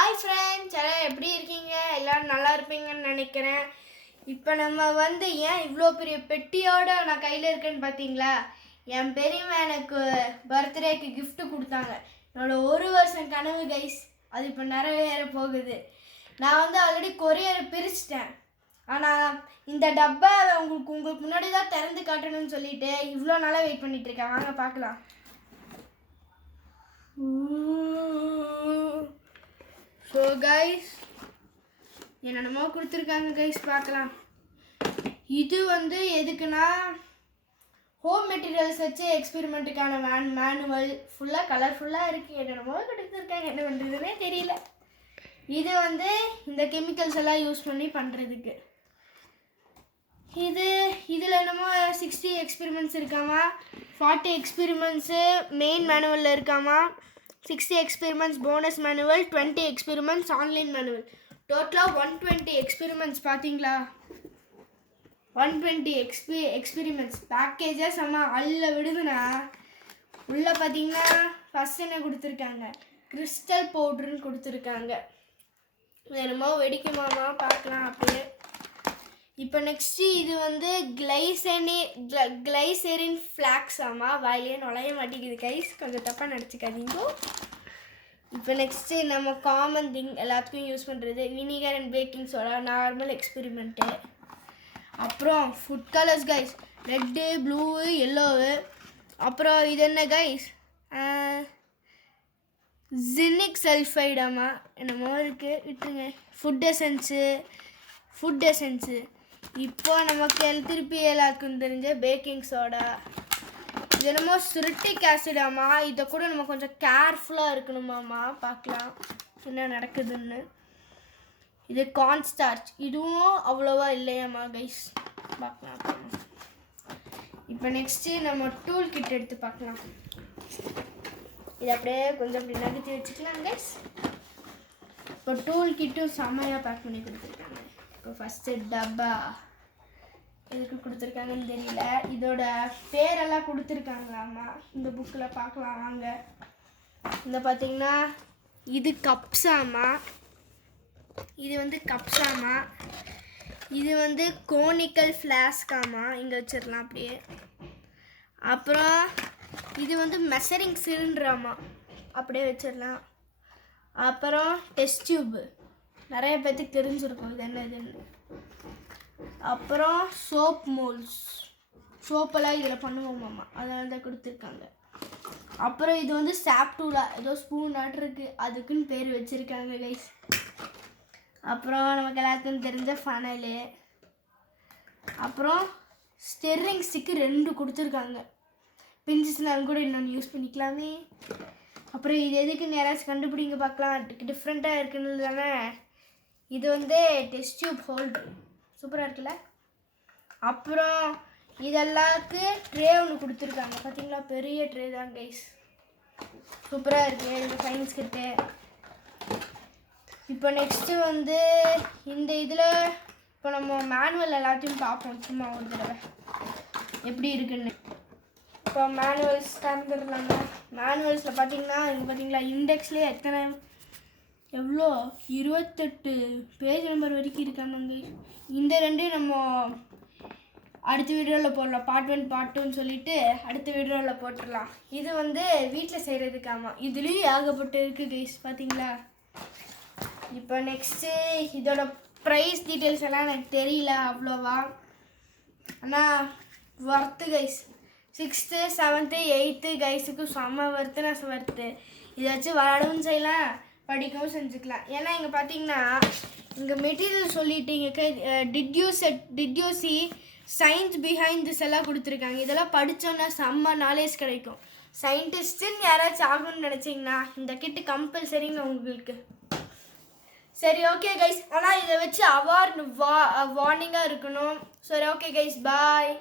Hi friends, எல்லாம் எப்படி இருக்கீங்க? எல்லோரும் நல்லா இருப்பீங்கன்னு நினைக்கிறேன். இப்போ நம்ம ஏன் இவ்வளோ பெரிய பெட்டியோடு நான் கையில் இருக்கேன்னு பார்த்தீங்களா? என் பெரியம்மா எனக்கு பர்த்டேக்கு கிஃப்ட்டு கொடுத்தாங்க. என்னோடய 1 வருஷம் கனவு கைஸ், அது இப்போ நிறைவேற போகுது. நான் ஆல்ரெடி கொரியரை பிரிச்சிட்டேன். ஆனால் இந்த டப்பா உங்களுக்கு முன்னாடி தான் திறந்து காட்டணும்னு சொல்லிட்டு இவ்வளோ நாளாக வெயிட் பண்ணிகிட்ருக்கேன். வாங்க பார்க்கலாம். ஸோ கைஸ், என்னென்னமோ கொடுத்துருக்காங்க கைஸ், பார்க்கலாம். இது எதுக்குன்னா ஹோம் மெட்டீரியல்ஸ் வச்சு எக்ஸ்பெரிமெண்ட்டுக்கான மேனுவல் ஃபுல்லாக கலர்ஃபுல்லாக இருக்குது. என்னென்னமோ கொடுத்துருக்காங்க, என்ன பண்ணுறதுன்னே தெரியல. இது இந்த கெமிக்கல்ஸ் எல்லாம் யூஸ் பண்ணி பண்ணுறதுக்கு. இதில் என்னமோ 60 எக்ஸ்பெரிமெண்ட்ஸ் இருக்காமா, 40 எக்ஸ்பெரிமெண்ட்ஸு மெயின் மேனுவலில் இருக்காமா, 60 experiments bonus manual, 20 experiments online manual. டோட்டலாக 120 எக்ஸ்பெரிமெண்ட்ஸ். பார்த்தீங்களா, 120 எக்ஸ்பெரிமெண்ட்ஸ். பேக்கேஜாக செம்ம அல்ல விடுதுன்னா உள்ளே பார்த்தீங்கன்னா ஃபஸ்ட் என்ன கொடுத்துருக்காங்க, கிறிஸ்டல் பவுட்ருன்னு கொடுத்துருக்காங்க. என்னமோ வெடிக்குமாமா, பார்க்கலாம் அப்படியே. இப்போ நெக்ஸ்ட்டு இது கிளைசெரின் ஃப்ளாக்ஸ் ஆமாம். வாயிலே நுழைய மாட்டேங்குது கைஸ், கொஞ்சம் தப்பாக நினச்சிக்காதீங்க. இப்போ நெக்ஸ்ட்டு நம்ம காமன் திங் எல்லாத்துக்கும் யூஸ் பண்ணுறது vinegar and baking soda, normal experiment. அப்புறம் food colours guys, red, blue, yellow. அப்புறம் இது என்ன கைஸ், ஜினிக் சல்ஃபைடாமா என்னமோ இருக்குது, விட்டுருங்க. Food essence. இப்போ நமக்கு திருப்பி எல்லாருக்கும் தெரிஞ்ச பேக்கிங் சோடா. இது என்னமோ சிட்ரிக் ஆசிடாமா. இதை கூட நம்ம கொஞ்சம் கேர்ஃபுல்லாக இருக்கணுமாம்மா. பார்க்கலாம் என்ன நடக்குதுன்னு. இது கார்ன்ஸ்டார்ச், இதுவும் அவ்வளோவா இல்லையாம்மா கைஸ், பார்க்கலாம். இப்போ நெக்ஸ்ட்டு நம்ம டூல் கிட் எடுத்து பார்க்கலாம். இது அப்படியே கொஞ்சம் அப்படி நகர்த்தி வச்சுக்கலாம் கைஸ். இப்போ டூல் கிட்டும் செம்மையாக பேக் பண்ணி கொடுத்துருக்காங்க. இப்போ ஃபஸ்ட்டு டப்பா எதுக்கு கொடுத்துருக்காங்கன்னு தெரியல. இதோட பேரெல்லாம் கொடுத்துருக்காங்களாம்மா இந்த புக்கில், பார்க்கலாம் வாங்க. இந்த பார்த்தீங்கன்னா இது கப்ஸாமா, இது கப்ஸாமா. இது கோனிக்கல் ஃப்ளாஸ்காமா, இங்கே வச்சிடலாம் அப்படியே. அப்புறம் இது மெஷரிங் சிலிண்டராமா, அப்படியே வச்சிடலாம். அப்புறம் டெஸ்ட் டியூப்பு, நிறைய பேர்த்துக்கு தெரிஞ்சிருக்கும் இது என்ன இதுன்னு. அப்புறம் சோப் மோல்ஸ், சோப்பெல்லாம் இதில் பண்ணுவோமாம்மா, அதனால தான் கொடுத்துருக்காங்க. அப்புறம் இது சாப்டூலா, ஏதோ ஸ்பூன் இருக்குது, அதுக்குன்னு பேர் வச்சுருக்காங்க கைஸ். அப்புறம் நமக்கு எல்லாத்துக்கும் தெரிஞ்ச ஃபனலு. அப்புறம் ஸ்டெர்ரிங் ஸ்டிக்கு 2 கொடுத்துருக்காங்க. பிஞ்சிஸ்லாம் கூட இன்னொன்று யூஸ் பண்ணிக்கலாமே. அப்புறம் இது எதுக்குன்னு யாராச்சும் கண்டுபிடிங்க பார்க்கலாம், டிஃப்ரெண்ட்டாக இருக்குன்னு தானே. இது டெஸ்ட் டியூப் ஹோல்டர், சூப்பராக இருக்குல்ல. அப்புறம் இதெல்லாத்துக்கு ட்ரே ஒன்று கொடுத்துருக்காங்க. பார்த்தீங்களா, பெரிய ட்ரே தான் கைஸ், சூப்பராக இருக்குது இந்த சயின்ஸ் கிட்டு. இப்போ நெக்ஸ்ட்டு இந்த இதில் இப்போ நம்ம மேனுவல் எல்லாத்தையும் பார்ப்போம் சும்மா ஒரு தடவை எப்படி இருக்குன்னு. இப்போ மேனுவல்ஸ் திறந்துடலாங்க. மேனுவல்ஸில் பார்த்தீங்கன்னா பார்த்தீங்களா, இண்டெக்ஸ்லேயே எவ்வளோ 28 பேஜ் நம்பர் வரைக்கும் இருக்காங்க. இந்த 2 நம்ம அடுத்த வீடியோவில் போடலாம், பார்ட் 1 பார்ட் 2ன்னு சொல்லிட்டு அடுத்த வீடியோவில் போட்டுடலாம். இது வீட்டில் செய்கிறதுக்காமா, இதுலேயும் ஏகப்பட்டு இருக்குது கைஸ், பார்த்தீங்களா. இப்போ நெக்ஸ்ட்டு இதோட ப்ரைஸ் டீட்டெயில்ஸ் எல்லாம் எனக்கு தெரியல அவ்வளோவா, ஆனால் worth guys. 6th 7th 8th கைஸுக்கு செம்ம ஒர்த்து. இதை வச்சு விளாடவும் செய்யலாம், படிக்கவும் செஞ்சுக்கலாம். ஏன்னா இங்கே பார்த்தீங்கன்னா இங்கே மெட்டீரியல் சொல்லிட்டு இங்கே did you see science behind this எல்லாம் கொடுத்துருக்காங்க. இதெல்லாம் படித்தோன்னா செம்ம நாலேஜ் கிடைக்கும். சயின்டிஸ்ட்டுன்னு யாராச்சும் ஆகணும்னு நினச்சிங்கன்னா இந்த கிட்டு கம்பல்சரிங்க உங்களுக்கு. சரி ஓகே கைஸ், ஆனால் இதை வச்சு வார்னிங்காக இருக்கணும். சரி ஓகே கைஸ், பாய்.